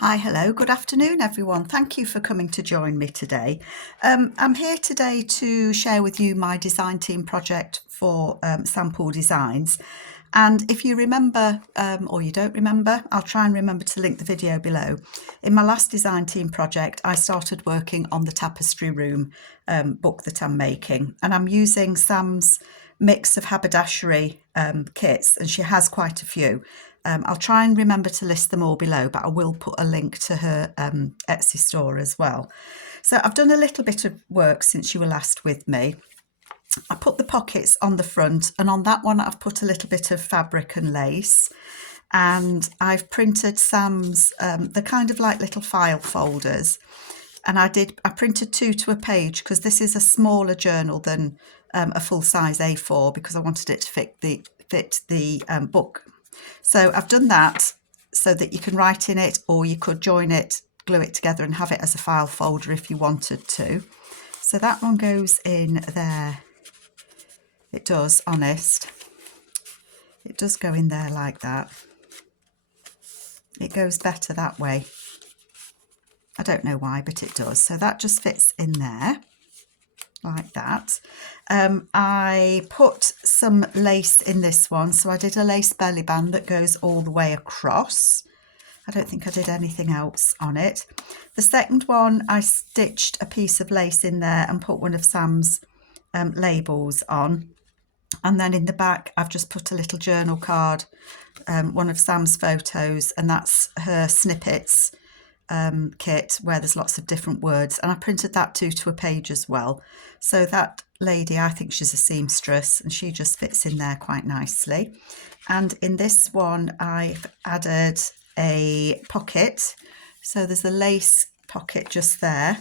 Hi, hello, good afternoon everyone. Thank you for coming to join me today. I'm here today to share with you my design team project for sample designs. And if you remember or you don't remember, I'll try and remember to link the video below. In my last design team project, I started working on the Tapestry Room book that I'm making, and I'm using Sam's mix of haberdashery kits, and she has quite a few. I'll try and remember to list them all below, but I will put a link to her Etsy store as well. So I've done a little bit of work since you were last with me. I put the pockets on the front, and on that one I've put a little bit of fabric and lace, and I've printed Sam's the kind of like little file folders, and I printed 2 to a page because this is a smaller journal than a full-size A4 because I wanted it to fit the book. So I've done that so that you can write in it, or you could join it, glue it together and have it as a file folder if you wanted to. So that one goes in there. It does, honest. It does go in there like that. It goes better that way. I don't know why, but it does. So that just fits in there like that. I put some lace in this one, so I did a lace belly band that goes all the way across. I don't think I did anything else on it. The second one, I stitched a piece of lace in there and put one of Sam's labels on, and then in the back I've just put a little journal card, one of Sam's photos, and that's her snippets kit where there's lots of different words, and I printed that 2 to a page as well. So that lady, I think she's a seamstress, and she just fits in there quite nicely. And in this one I've added a pocket, so there's a lace pocket just there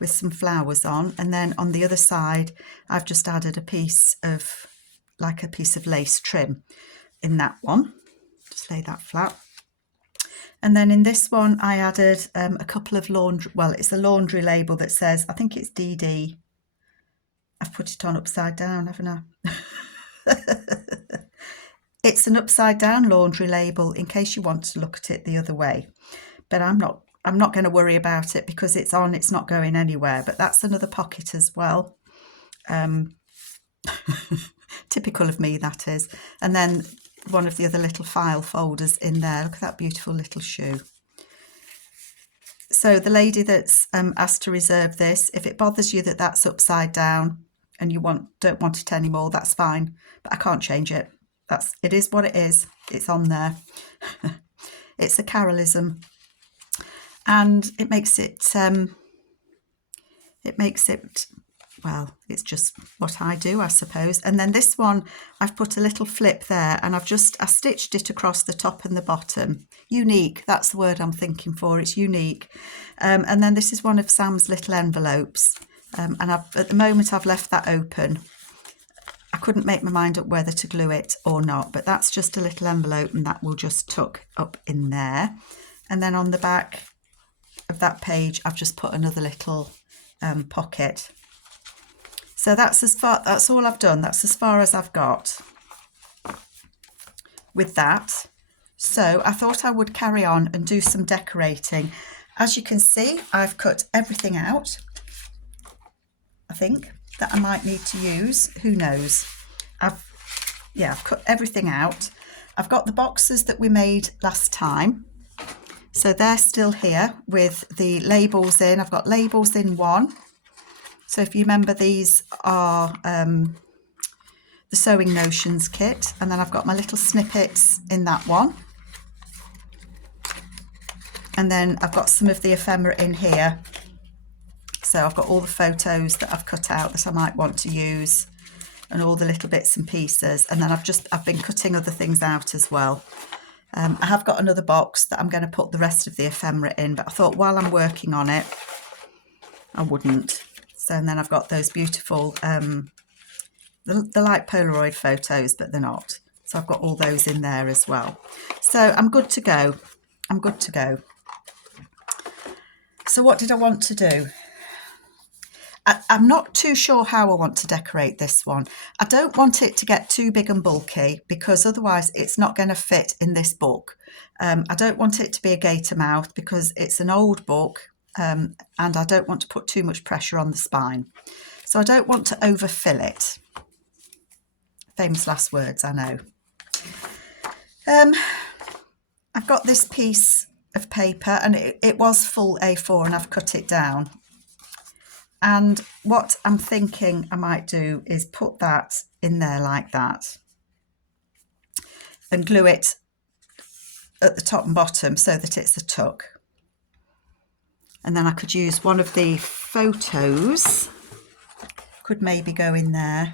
with some flowers on, and then on the other side I've just added a piece of lace trim in that one. Just lay that flat. And then in this one, I added a couple of laundry, well, it's a laundry label that says, I think it's DD. I've put it on upside down, haven't I? It's an upside down laundry label in case you want to look at it the other way. But I'm not going to worry about it because it's on, it's not going anywhere. But that's another pocket as well. Typical of me, that is. And then one of the other little file folders in there. Look at that beautiful little shoe. So the lady that's asked to reserve this, if it bothers you that that's upside down and you don't want it anymore, that's fine, but I can't change it. It is what it is. It's on there. It's a Carolism, and it makes it well, it's just what I do, I suppose. And then this one, I've put a little flip there, and I stitched it across the top and the bottom. Unique, that's the word I'm thinking for. It's unique. And then this is one of Sam's little envelopes. And at the moment I've left that open. I couldn't make my mind up whether to glue it or not, but that's just a little envelope, and that will just tuck up in there. And then on the back of that page, I've just put another little pocket. So that's all I've done. That's as far as I've got with that. So I thought I would carry on and do some decorating. As you can see, I've cut everything out, I think, that I might need to use. Who knows? I've cut everything out. I've got the boxes that we made last time. So they're still here with the labels in. I've got labels in one. So if you remember, these are the Sewing Notions kit. And then I've got my little snippets in that one. And then I've got some of the ephemera in here. So I've got all the photos that I've cut out that I might want to use, and all the little bits and pieces. And then I've been cutting other things out as well. I have got another box that I'm going to put the rest of the ephemera in, but I thought while I'm working on it, I wouldn't. So, and then I've got those beautiful, they're like Polaroid photos, but they're not. So I've got all those in there as well. So I'm good to go. I'm good to go. So what did I want to do? I'm not too sure how I want to decorate this one. I don't want it to get too big and bulky because otherwise it's not going to fit in this book. I don't want it to be a gator mouth because it's an old book, and I don't want to put too much pressure on the spine. So I don't want to overfill it. Famous last words, I know. I've got this piece of paper and it was full A4 and I've cut it down. And what I'm thinking I might do is put that in there like that and glue it at the top and bottom so that it's a tuck. And then I could use one of the photos, could maybe go in there.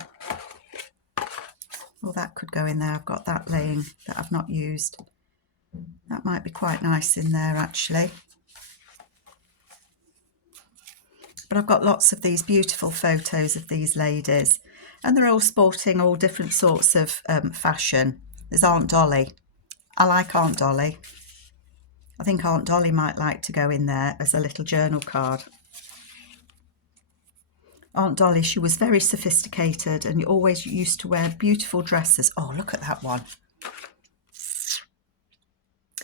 Well, that could go in there. I've got that laying that I've not used. That might be quite nice in there actually. But I've got lots of these beautiful photos of these ladies and they're all sporting all different sorts of fashion. There's Aunt Dolly. I like Aunt Dolly. I think Aunt Dolly might like to go in there as a little journal card. Aunt Dolly, she was very sophisticated and always used to wear beautiful dresses. Oh, look at that one.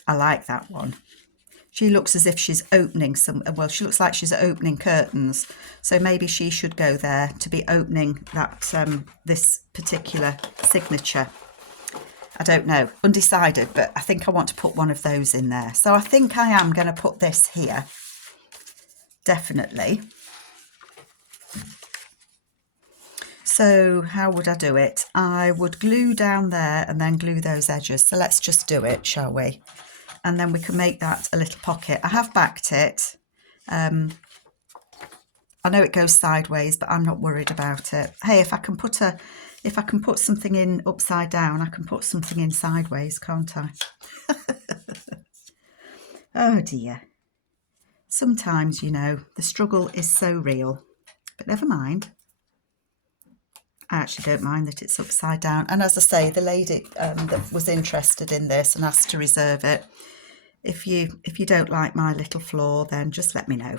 I like that one. She looks as if she's opening some, well, she looks like she's opening curtains. So maybe she should go there to be opening that, this particular signature. I don't know, undecided, but I think I want to put one of those in there. So I think I am going to put this here, definitely. So how would I do it? I would glue down there and then glue those edges. So let's just do it, shall we? And then we can make that a little pocket. I have backed it. I know it goes sideways, but I'm not worried about it. Hey, if I can put something in upside down, I can put something in sideways, can't I? Oh dear. Sometimes, you know, the struggle is so real, but never mind. I actually don't mind that it's upside down. And as I say, the lady that was interested in this and asked to reserve it, if you don't like my little flaw, then just let me know.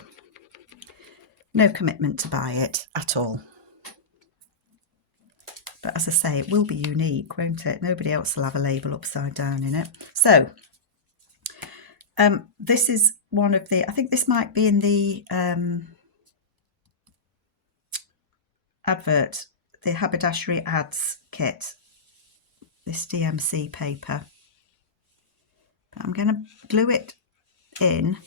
No commitment to buy it at all. But as I say, it will be unique, won't it? Nobody else will have a label upside down in it. So this is one of the, I think this might be in the advert, the Haberdashery Ads kit, this DMC paper. But I'm going to glue it in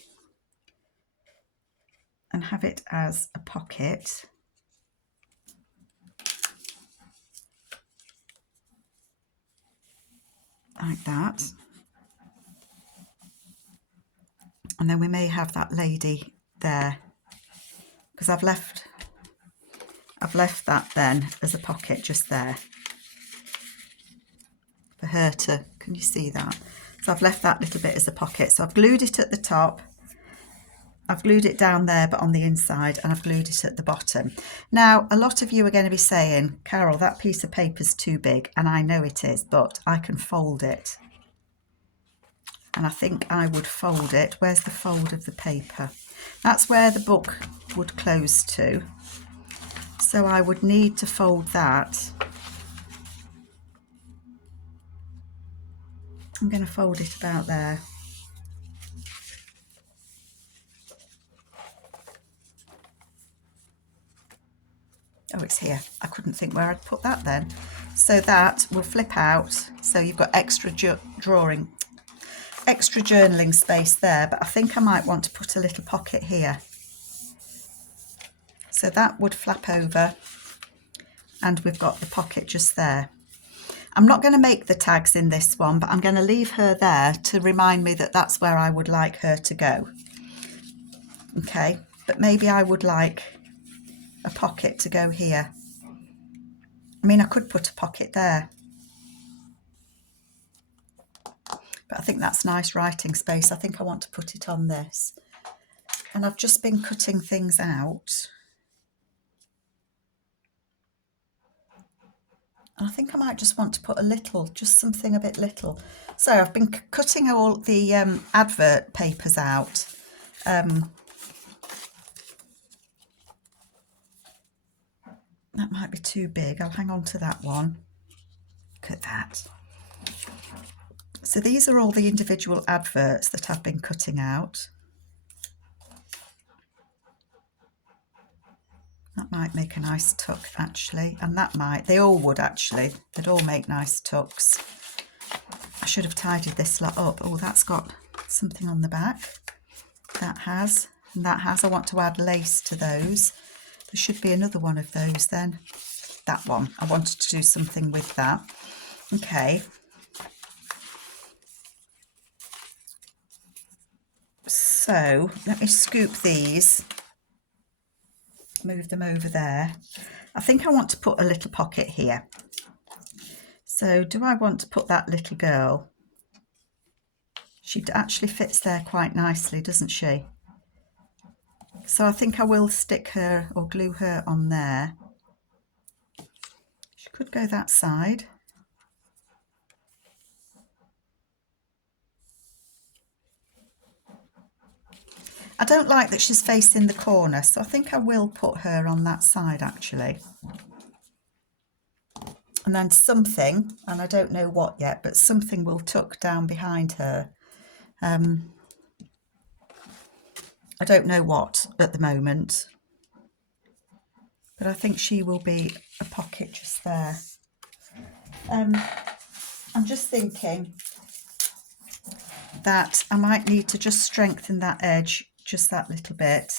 and have it as a pocket. Like that. And then we may have that lady there because I've left that then as a pocket just there for her to, can you see that? So I've left that little bit as a pocket. So I've glued it at the top. I've glued it down there, but on the inside, and I've glued it at the bottom. Now, a lot of you are going to be saying, Carol, that piece of paper's too big, and I know it is, but I can fold it. And I think I would fold it. Where's the fold of the paper? That's where the book would close to. So I would need to fold that. I'm going to fold it about there. Oh, it's here. I couldn't think where I'd put that then. So that will flip out. So you've got extra journaling space there, but I think I might want to put a little pocket here. So that would flap over and we've got the pocket just there. I'm not going to make the tags in this one, but I'm going to leave her there to remind me that that's where I would like her to go. Okay, but maybe I would like a pocket to go here. I mean, I could put a pocket there. But I think that's nice writing space. I think I want to put it on this. And I've just been cutting things out. And I think I might just want to put a little, just something a bit little. So I've been cutting all the advert papers out. That might be too big. I'll hang on to that one. Look at that. So these are all the individual adverts that I've been cutting out. That might make a nice tuck actually, and that might, they all would actually, they'd all make nice tucks. I should have tidied this lot up. Oh, that's got something on the back. That has, and that has. I want to add lace to those. There should be another one of those then. That one. I wanted to do something with that. Okay. So let me scoop these, move them over there. I think I want to put a little pocket here. So do I want to put that little girl? She actually fits there quite nicely, doesn't she? So I think I will stick her or glue her on there. She could go that side. I don't like that she's facing the corner, so I think I will put her on that side actually. And then something, and I don't know what yet, but something will tuck down behind her. I don't know what at the moment, but I think she will be a pocket just there. I'm just thinking that I might need to just strengthen that edge just that little bit.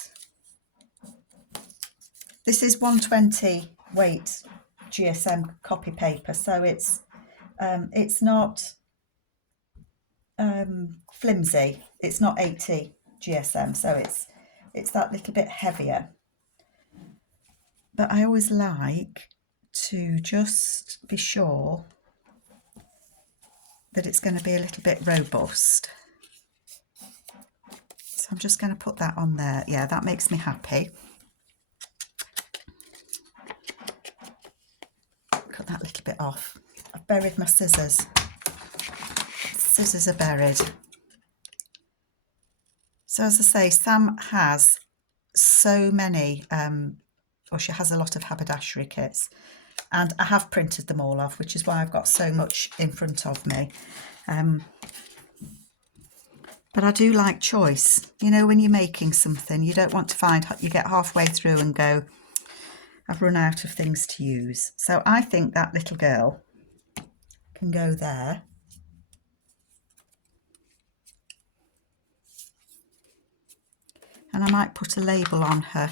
This is 120 weight GSM copy paper, so it's not flimsy. It's not 80 GSM, so it's that little bit heavier. But I always like to just be sure that it's going to be a little bit robust. So I'm just going to put that on there. Yeah, that makes me happy. Cut that little bit off. I've buried my scissors. Scissors are buried. So as I say, Sam has so many, or she has a lot of haberdashery kits, and I have printed them all off, which is why I've got so much in front of me. But I do like choice. You know, when you're making something, you don't want to find, you get halfway through and go, I've run out of things to use. So I think that little girl can go there. And I might put a label on her.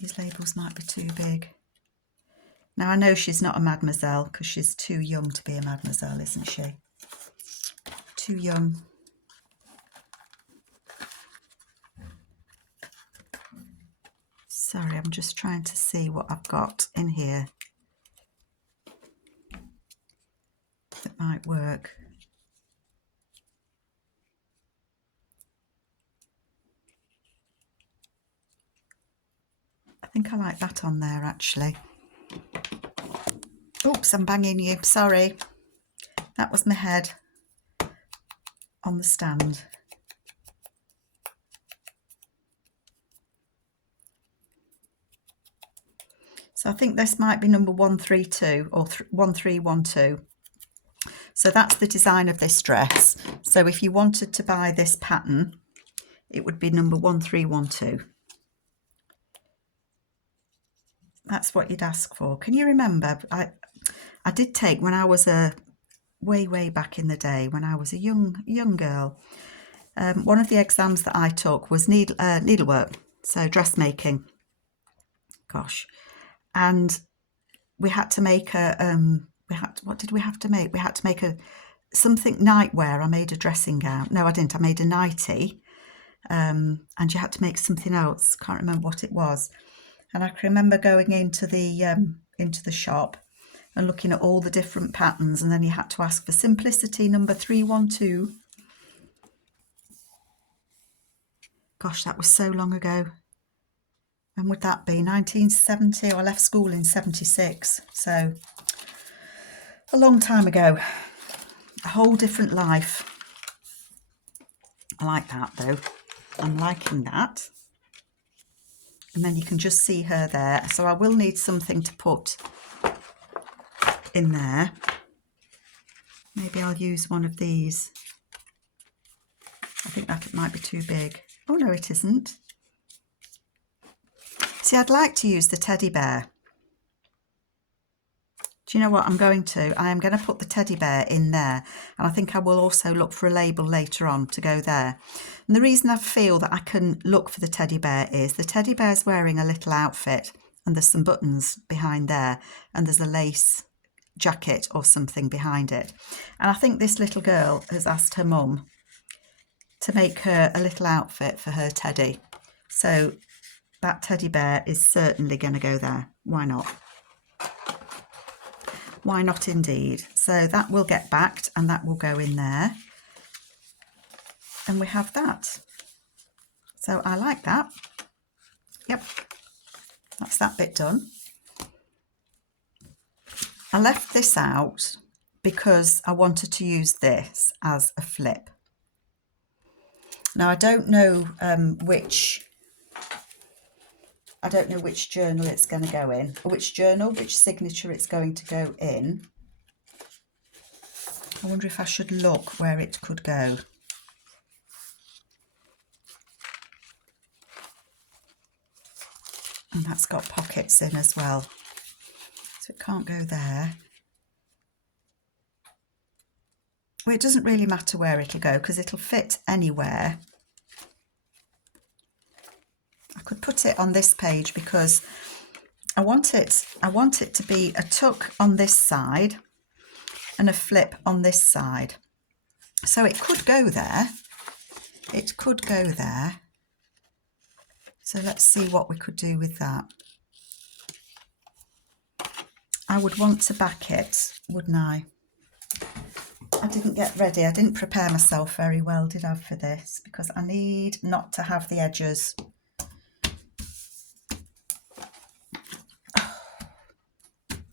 These labels might be too big. Now I know she's not a mademoiselle because she's too young to be a mademoiselle, isn't she? Too young. Sorry, I'm just trying to see what I've got in here that might work. I think I like that on there actually. Oops, I'm banging you, sorry. That was my head on the stand. So I think this might be number 132 or 1312. So that's the design of this dress. So if you wanted to buy this pattern, it would be number 1312. That's what you'd ask for. Can you remember? I did take, when I was way back in the day, when I was a young girl, one of the exams that I took was needlework, so dressmaking. Gosh, and we had to make a what did we have to make? We had to make something nightwear. I made a dressing gown. No, I didn't. I made a nightie, and you had to make something else. Can't remember what it was. And I can remember going into the shop and looking at all the different patterns, and then you had to ask for simplicity number 312. Gosh, that was so long ago. When would that be? 1970? I left school in 76, so a long time ago. A whole different life. I like that though. I'm liking that. And then you can just see her there. So I will need something to put in there. Maybe I'll use one of these. I think that might be too big. Oh no, it isn't. See, I'd like to use the teddy bear. Do you know what I'm going to? I am going to put the teddy bear in there, and I think I will also look for a label later on to go there. And the reason I feel that I can look for the teddy bear is the teddy bear's wearing a little outfit, and there's some buttons behind there, and there's a lace jacket or something behind it. And I think this little girl has asked her mum to make her a little outfit for her teddy. So that teddy bear is certainly going to go there. Why not? Why not indeed? So that will get backed and that will go in there. And we have that. So I like that. Yep, that's that bit done. I left this out because I wanted to use this as a flip. Now I don't know which journal it's going to go in, or which signature it's going to go in. I wonder if I should look where it could go. And that's got pockets in as well. So it can't go there. Well, it doesn't really matter where it'll go because it'll fit anywhere. I could put it on this page because I want it to be a tuck on this side and a flip on this side. So it could go there. It could go there. So let's see what we could do with that. I would want to back it, wouldn't I? I didn't get ready. I didn't prepare myself very well, did I, for this? Because I need not to have the edges.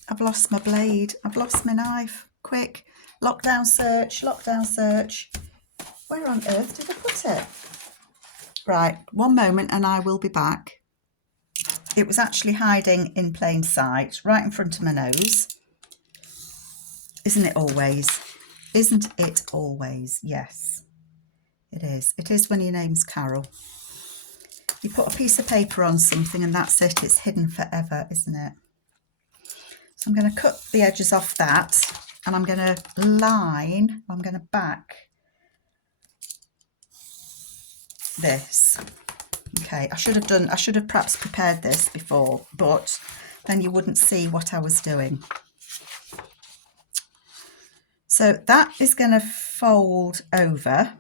I've lost my blade. I've lost my knife. Quick. Lockdown search. Lockdown search. Where on earth did I put it? Right. One moment and I will be back. It was actually hiding in plain sight, right in front of my nose. Isn't it always? Isn't it always? Yes, it is. It is when your name's Carol. You put a piece of paper on something and that's it. It's hidden forever, isn't it? So I'm going to cut the edges off that and I'm going to line, I'm going to back this. Okay, I should have perhaps prepared this before, but then you wouldn't see what I was doing. So that is going to fold over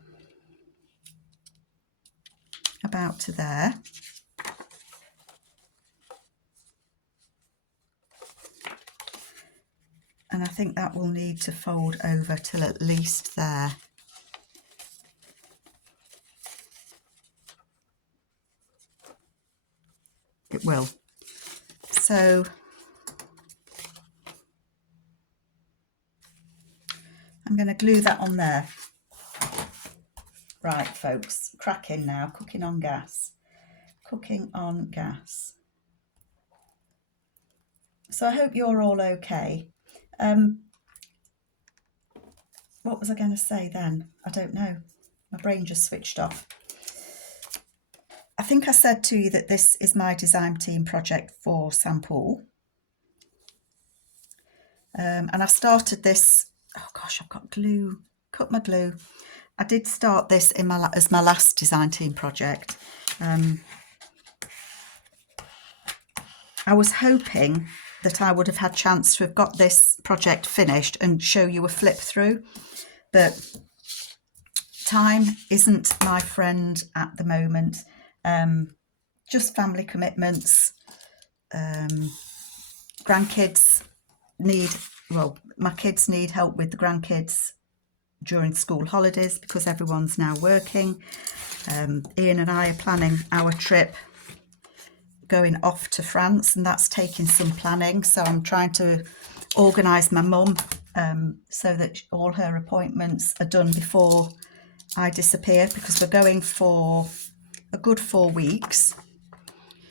about to there. And I think that will need to fold over till at least there. It will. So I'm going to glue that on there. Right, folks, cracking now, cooking on gas. Cooking on gas. So I hope you're all okay. What was I going to say then? I don't know. My brain just switched off. I think I said to you that this is my design team project for Sampool. And I started this, oh gosh, I've got glue, cut my glue. I did start this in as my last design team project. I was hoping that I would have had a chance to have got this project finished and show you a flip through, but time isn't my friend at the moment. Just family commitments. Grandkids need, well, my kids need help with the grandkids during school holidays because everyone's now working. Ian and I are planning our trip going off to France, and that's taking some planning. So I'm trying to organise my mum so that all her appointments are done before I disappear, because we're going for a good 4 weeks.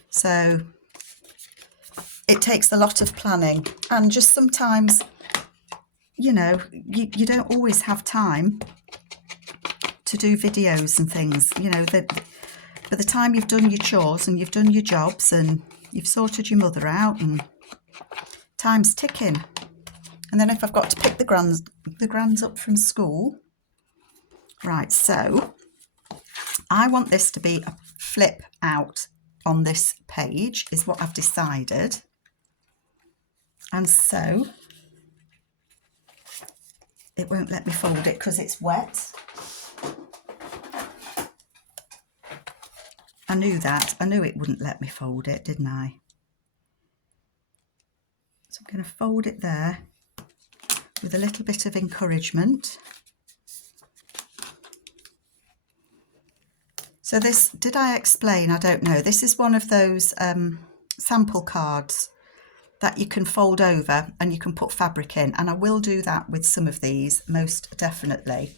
So it takes a lot of planning, and just sometimes, you know, you don't always have time to do videos and things, you know, that by the time you've done your chores and you've done your jobs and you've sorted your mother out, and time's ticking. And then if I've got to pick the grands up from school. Right, so I want this to be a flip out on this page, is what I've decided. And so it won't let me fold it because it's wet. I knew that. I knew it wouldn't let me fold it, didn't I? So I'm going to fold it there with a little bit of encouragement. So this, did I explain? I don't know. This is one of those sample cards that you can fold over and you can put fabric in. And I will do that with some of these, most definitely.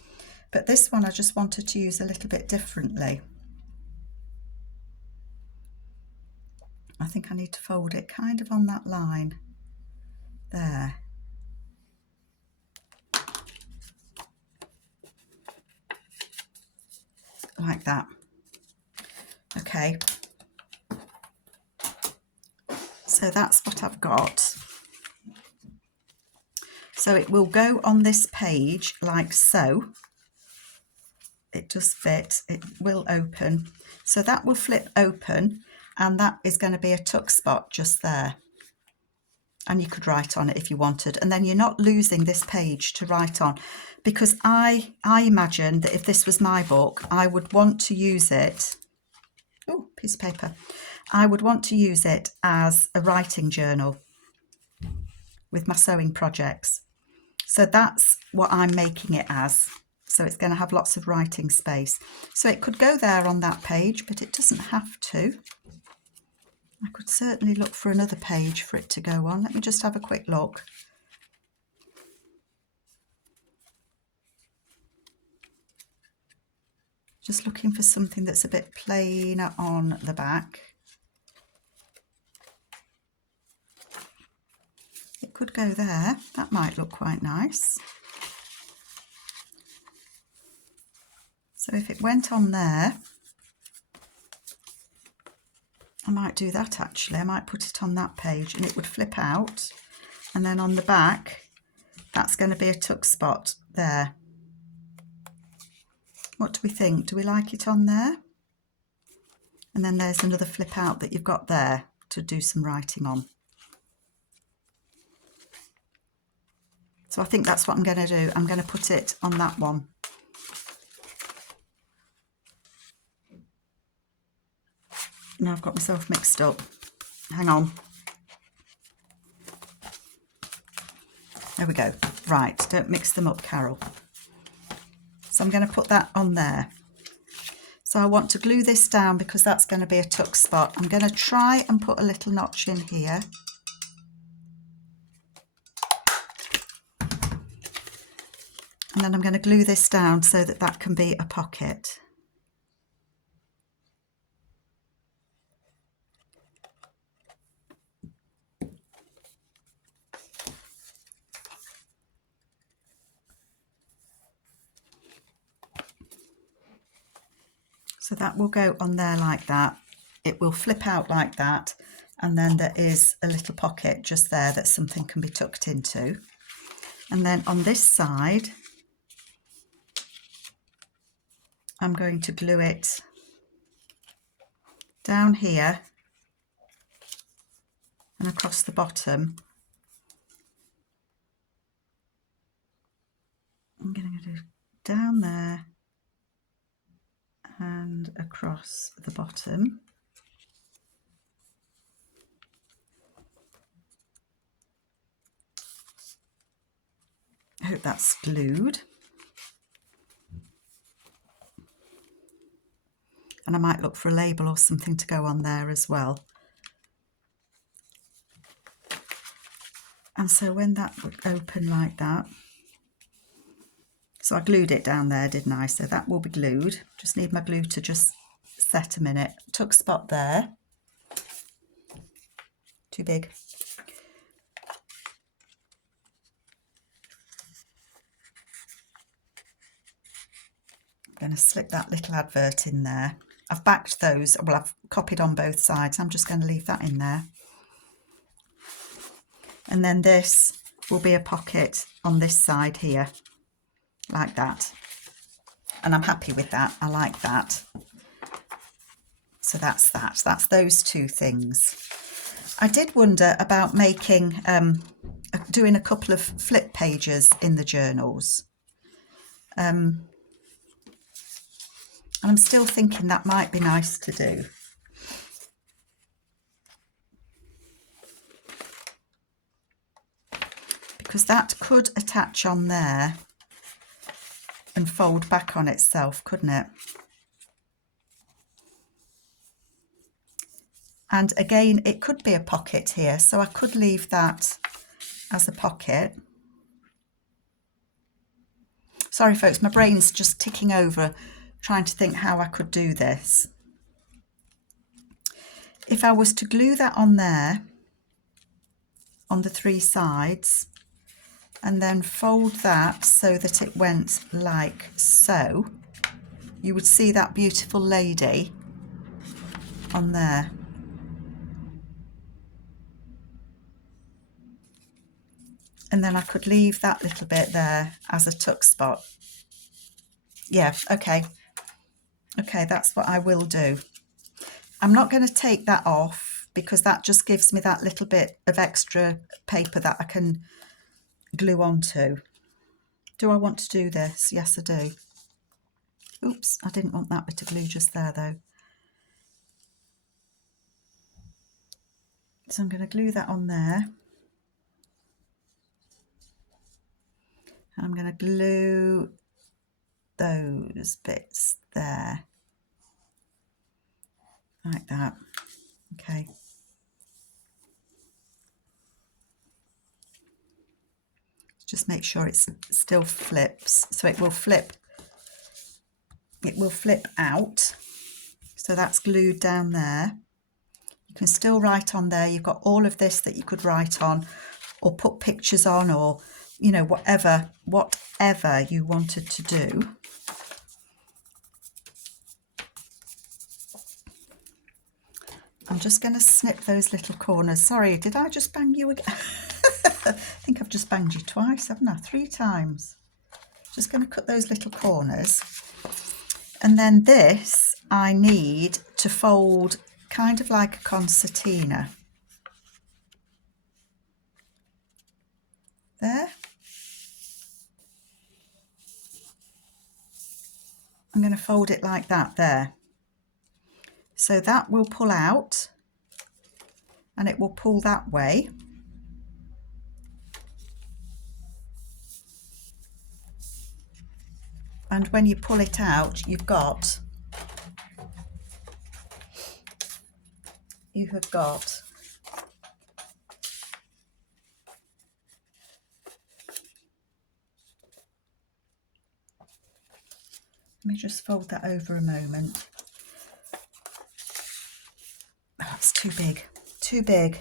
But this one I just wanted to use a little bit differently. I think I need to fold it kind of on that line there. Like that. Okay. So that's what I've got. So it will go on this page like so. It does fit, it will open. So that will flip open, and that is going to be a tuck spot just there. And you could write on it if you wanted. And then you're not losing this page to write on, because I imagine that if this was my book, I would want to use it. Oh, piece of paper. I would want to use it as a writing journal with my sewing projects. So that's what I'm making it as. So it's going to have lots of writing space. So it could go there on that page, but it doesn't have to. I could certainly look for another page for it to go on. Let me just have a quick look. Just looking for something that's a bit plainer on the back. It could go there. That might look quite nice. So if it went on there, I might do that actually. I might put it on that page and it would flip out. And then on the back, that's going to be a tuck spot there. What do we think? Do we like it on there? And then there's another flip out that you've got there to do some writing on. So I think that's what I'm going to do. I'm going to put it on that one. Now I've got myself mixed up. Hang on. There we go. Right, don't mix them up, Carol. So I'm going to put that on there. So I want to glue this down because that's going to be a tuck spot. I'm going to try and put a little notch in here. And then I'm going to glue this down so that that can be a pocket. So that will go on there like that. It will flip out like that. And then there is a little pocket just there that something can be tucked into. And then on this side, I'm going to glue it down here and across the bottom. I'm going to do down there and across the bottom. I hope that's glued. And I might look for a label or something to go on there as well. And so when that would open like that, So I glued it down there, didn't I? So that will be glued. Just need my glue to just set a minute. Tuck spot there. Too big. I'm going to slip that little advert in there. I've backed those, well, I've copied on both sides. I'm just going to leave that in there. And then this will be a pocket on this side here, like that. And I'm happy with that. I like that. So that's that. That's those two things. I did wonder about making, doing a couple of flip pages in the journals. And I'm still thinking that might be nice to do. Because that could attach on there and fold back on itself, couldn't it? And again, it could be a pocket here, so I could leave that as a pocket. Sorry folks, my brain's just ticking over, trying to think how I could do this. If I was to glue that on there, on the three sides, and then fold that so that it went like so, you would see that beautiful lady on there. And then I could leave that little bit there as a tuck spot. Yeah, okay. Okay, that's what I will do. I'm not going to take that off because that just gives me that little bit of extra paper that I can glue onto. Do I want to do this? Yes, I do. Oops, I didn't want that bit of glue just there though. So I'm going to glue that on there. And I'm going to glue those bits there. Like that. Okay. Just make sure it still flips. So it will flip. It will flip out. So that's glued down there. You can still write on there. You've got all of this that you could write on or put pictures on, or, you know, whatever you wanted to do. I'm just going to snip those little corners. Sorry, did I just bang you again? I think I've just banged you twice, haven't I? 3 times. Just going to cut those little corners. And then this I need to fold kind of like a concertina. There. I'm going to fold it like that there. So that will pull out and it will pull that way. And when you pull it out, you have got, let me just fold that over a moment. Oh, that's too big, too big,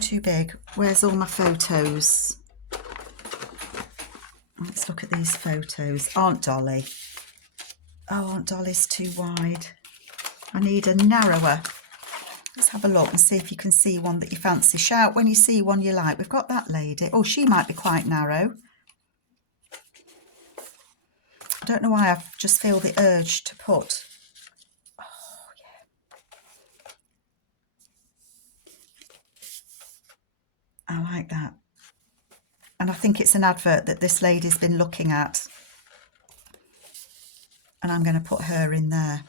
too big. Where's all my photos? Let's look at these photos. Aunt Dolly. Oh, Aunt Dolly's too wide. I need a narrower. Let's have a look and see if you can see one that you fancy. Shout when you see one you like. We've got that lady. Oh, she might be quite narrow. I don't know why I just feel the urge to put. Oh, yeah. I like that. And I think it's an advert that this lady's been looking at. And I'm going to put her in there.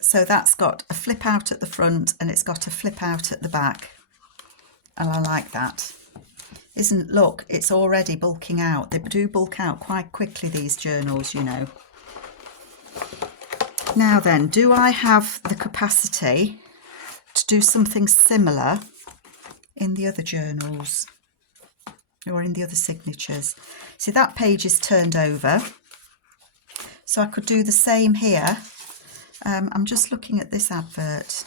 So that's got a flip out at the front and it's got a flip out at the back. And I like that. Look, it's already bulking out. They do bulk out quite quickly, these journals, you know. Now then, do I have the capacity to do something similar in the other journals? or in the other signatures. See, that page is turned over, so I could do the same here. I'm just looking at this advert.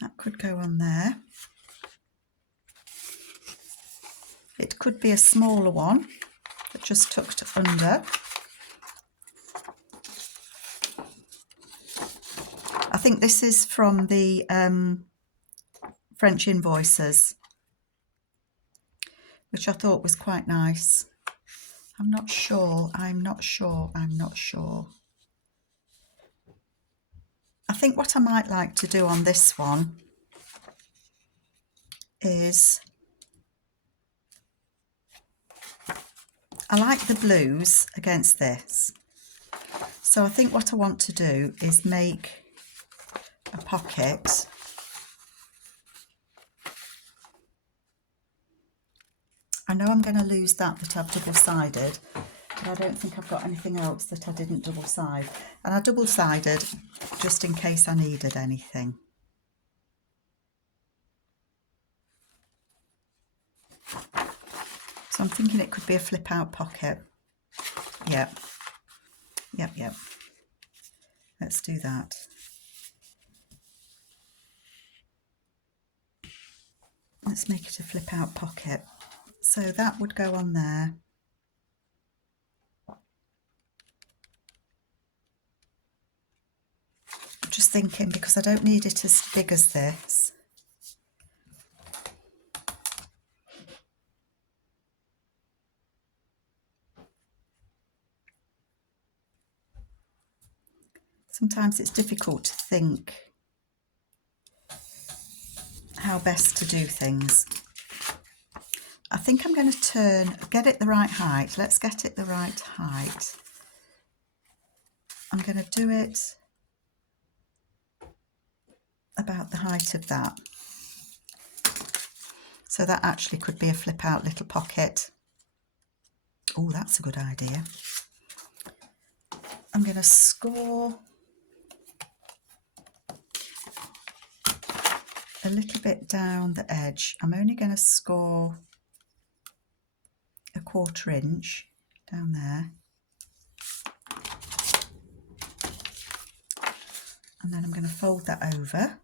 That could go on there. It could be a smaller one that just tucked under. I think this is from the French invoices, which I thought was quite nice. I'm not sure. I think what I might like to do on this one is, I like the blues against this. So I think what I want to do is make a pocket. I know I'm going to lose that I've double-sided, but I don't think I've got anything else that I didn't double-side. And I double-sided just in case I needed anything. So I'm thinking it could be a flip-out pocket. Yep. Let's do that. Let's make it a flip-out pocket. So that would go on there. I'm just thinking, because I don't need it as big as this. Sometimes it's difficult to think how best to do things. I think I'm going to get it the right height. Let's get it the right height. I'm going to do it about the height of that. So that actually could be a flip out little pocket. Oh, that's a good idea. I'm going to score a little bit down the edge. I'm only going to score a 1/4 inch down there. And then I'm going to fold that over.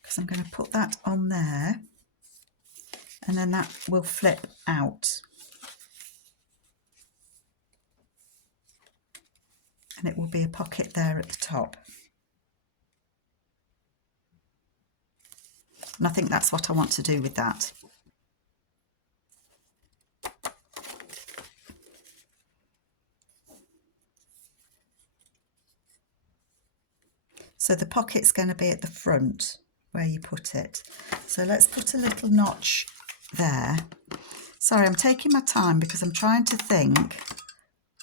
Because I'm going to put that on there. And then that will flip out. And it will be a pocket there at the top. And I think that's what I want to do with that. So the pocket's going to be at the front where you put it. So let's put a little notch there. Sorry, I'm taking my time because I'm trying to think.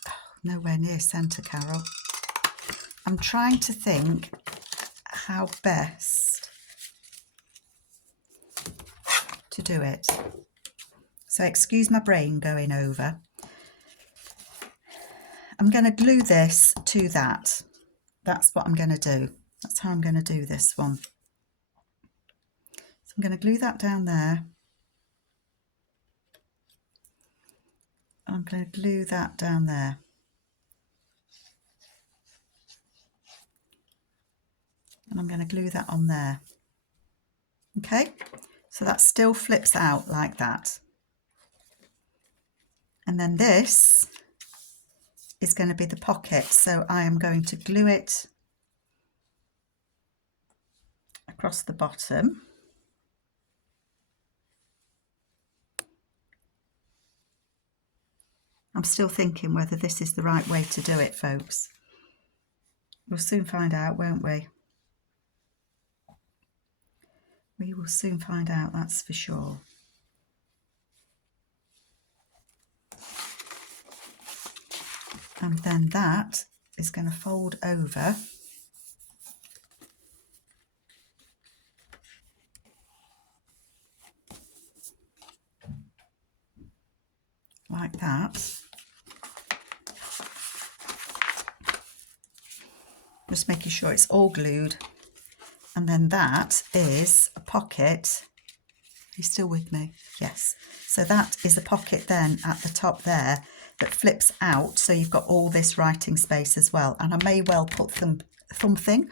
Oh, nowhere near centre, Carol. I'm trying to think how best to do it. So excuse my brain going over. I'm going to glue this to that. That's what I'm going to do. That's how I'm going to do this one. So I'm going to glue that down there. I'm going to glue that down there. And I'm going to glue that on there. Okay, so that still flips out like that. And then this is going to be the pocket. So I am going to glue it across the bottom. I'm still thinking whether this is the right way to do it, folks. We'll soon find out, won't we? We will soon find out, that's for sure. And then that is going to fold over. like that. Just making sure it's all glued. And then that is a pocket. Are you still with me? Yes. So that is a pocket then at the top there that flips out. So you've got all this writing space as well. And I may well put something.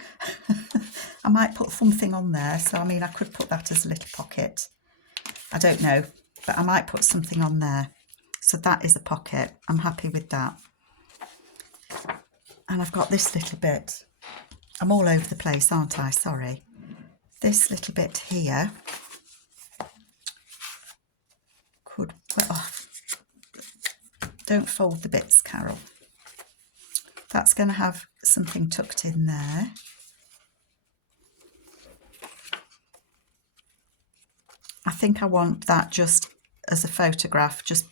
I might put something on there. So, I mean, I could put that as a little pocket. I don't know, but I might put something on there. So that is a pocket. I'm happy with that. And I've got this little bit. I'm all over the place, aren't I? Sorry. This little bit here could... Oh, don't fold the bits, Carol. That's going to have something tucked in there. I think I want that just as a photograph, just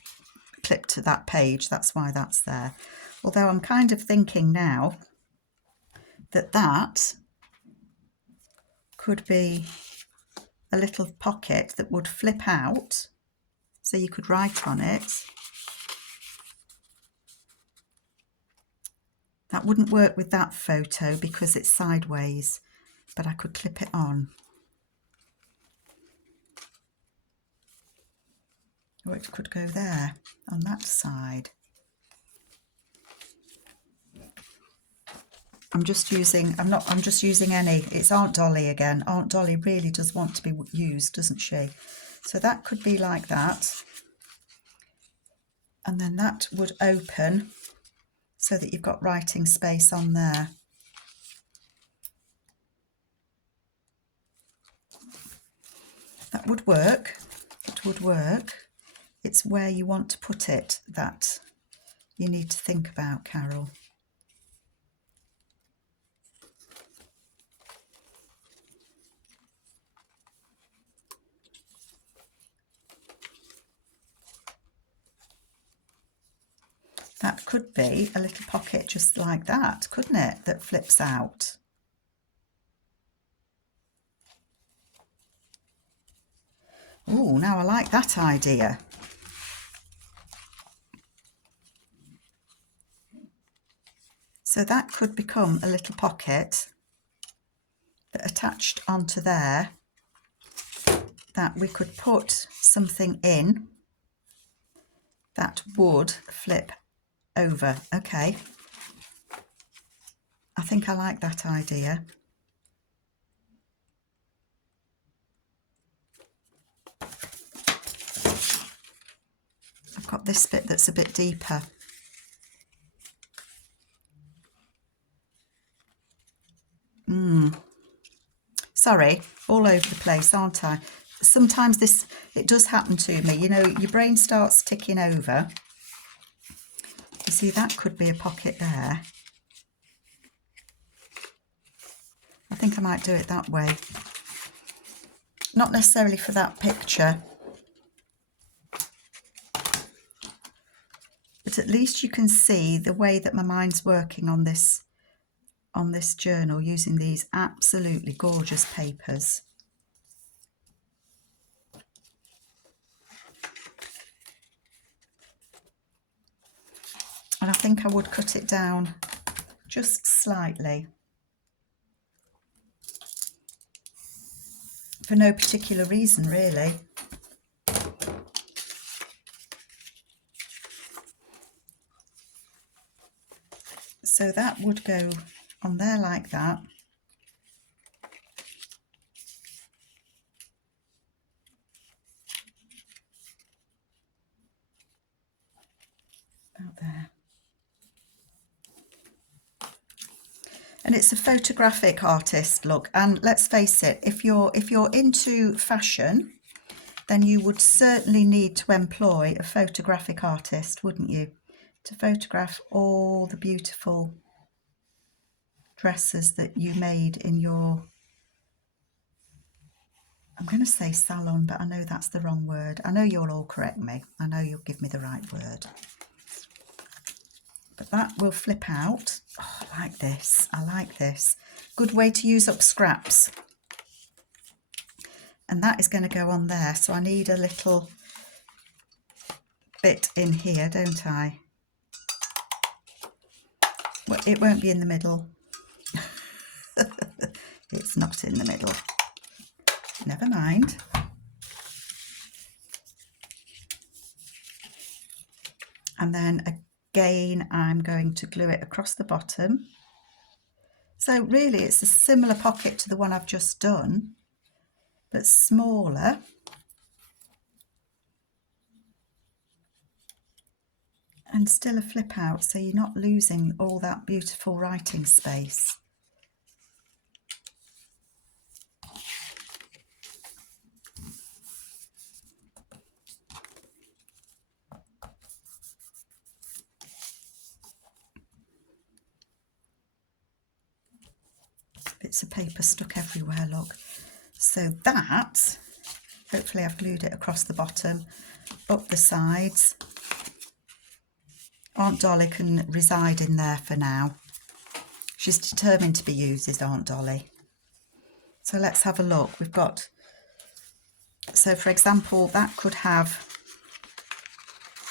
clipped to that page. That's why that's there. Although I'm kind of thinking now that that could be a little pocket that would flip out, so you could write on it. That wouldn't work with that photo because it's sideways, but I could clip it on. Or it could go there on that side. I'm just using any. It's Aunt Dolly again. Aunt Dolly really does want to be used, doesn't she? So that could be like that. And then that would open so that you've got writing space on there. That would work. It would work. It's where you want to put it that you need to think about, Carol. That could be a little pocket just like that, couldn't it? That flips out. Oh, now I like that idea. So that could become a little pocket that attached onto there that we could put something in that would flip over. Okay. I think I like that idea. I've got this bit that's a bit deeper. Sorry, all over the place, aren't I? Sometimes it does happen to me. You know, your brain starts ticking over. You see, that could be a pocket there. I think I might do it that way. Not necessarily for that picture, but at least you can see the way that my mind's working on this journal using these absolutely gorgeous papers. And I think I would cut it down just slightly. For no particular reason, really. So that would go on there like that. About there. And it's a photographic artist look, and let's face it, if you're into fashion, then you would certainly need to employ a photographic artist, wouldn't you, to photograph all the beautiful dresses that you made in your, I'm going to say salon, but I know that's the wrong word. I know you'll all correct me. I know you'll give me the right word. But that will flip out. Oh, I like this. I like this. Good way to use up scraps. And that is going to go on there. So I need a little bit in here, don't I? Well, it won't be in the middle. It's not in the middle. Never mind. And then again, I'm going to glue it across the bottom. So really it's a similar pocket to the one I've just done, but smaller. And still a flip out, so you're not losing all that beautiful writing space. Bits of paper stuck everywhere, look. So that, hopefully I've glued it across the bottom, up the sides. Aunt Dolly can reside in there for now. She's determined to be used, is Aunt Dolly. So let's have a look. We've got, so for example, that could have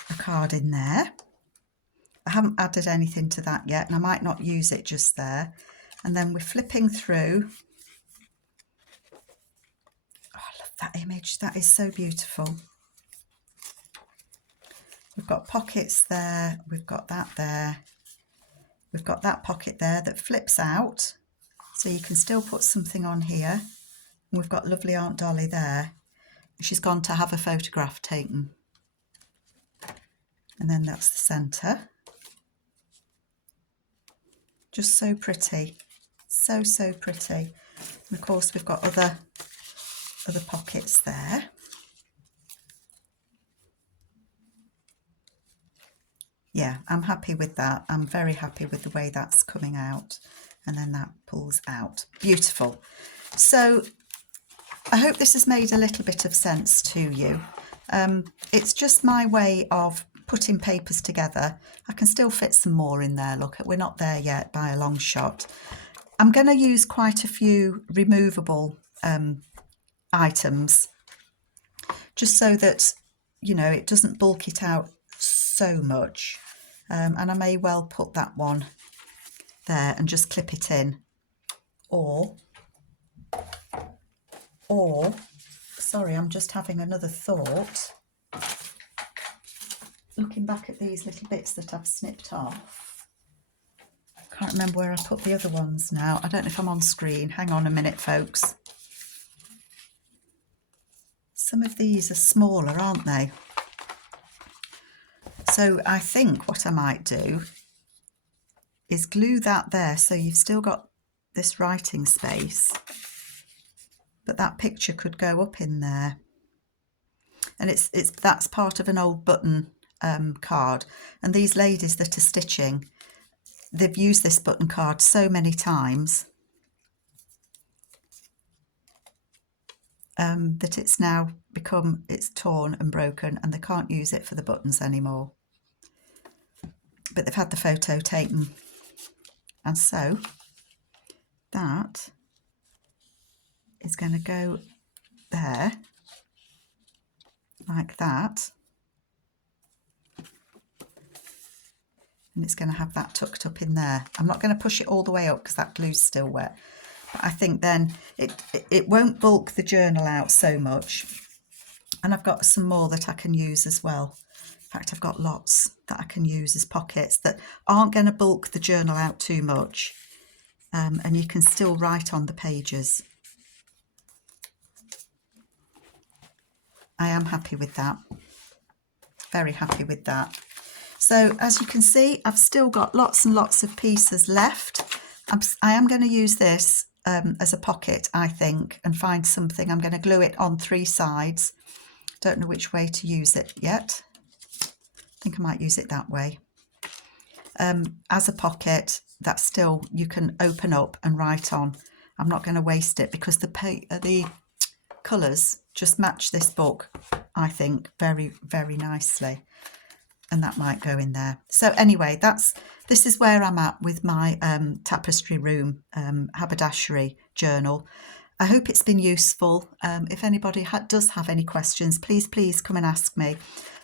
a card in there. I haven't added anything to that yet, and I might not use it just there. And then we're flipping through. Oh, I love that image. That is so beautiful. We've got pockets there. We've got that there. We've got that pocket there that flips out, so you can still put something on here. And we've got lovely Aunt Dolly there. She's gone to have a photograph taken. And then that's the centre. Just so pretty. So, so pretty. And of course we've got other pockets there. Yeah, I'm happy with that. I'm very happy with the way that's coming out. And then that pulls out. Beautiful. So I hope this has made a little bit of sense to you. It's just my way of putting papers together. I can still fit some more in there. Look, we're not there yet by a long shot. I'm going to use quite a few removable items, just so that, you know, it doesn't bulk it out so much. And I may well put that one there and just clip it in. Or, sorry, I'm just having another thought. Looking back at these little bits that I've snipped off. I can't remember where I put the other ones now. I don't know if I'm on screen. Hang on a minute, folks. Some of these are smaller, aren't they? So I think what I might do is glue that there, so you've still got this writing space, but that picture could go up in there. And that's part of an old button card. And these ladies that are stitching, they've used this button card so many times that it's now it's torn and broken, and they can't use it for the buttons anymore. But they've had the photo taken. And so that is going to go there, like that. And it's going to have that tucked up in there. I'm not going to push it all the way up because that glue's still wet. But I think then it won't bulk the journal out so much. And I've got some more that I can use as well. In fact, I've got lots that I can use as pockets that aren't going to bulk the journal out too much. And you can still write on the pages. I am happy with that. Very happy with that. So as you can see, I've still got lots and lots of pieces left. I am going to use this as a pocket, I think, and find something. I'm going to glue it on 3 sides. Don't know which way to use it yet. I think I might use it that way. As a pocket that still you can open up and write on. I'm not going to waste it because the colours just match this book, I think, very, very nicely. And that might go in there. So anyway, this is where I'm at with my Tapestry Room haberdashery journal. I hope it's been useful. If anybody does have any questions, please come and ask me.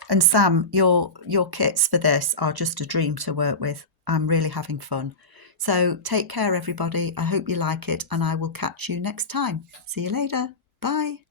And Sam, your kits for this are just a dream to work with. I'm really having fun. So take care, everybody. I hope you like it, and I will catch you next time. See you later. Bye.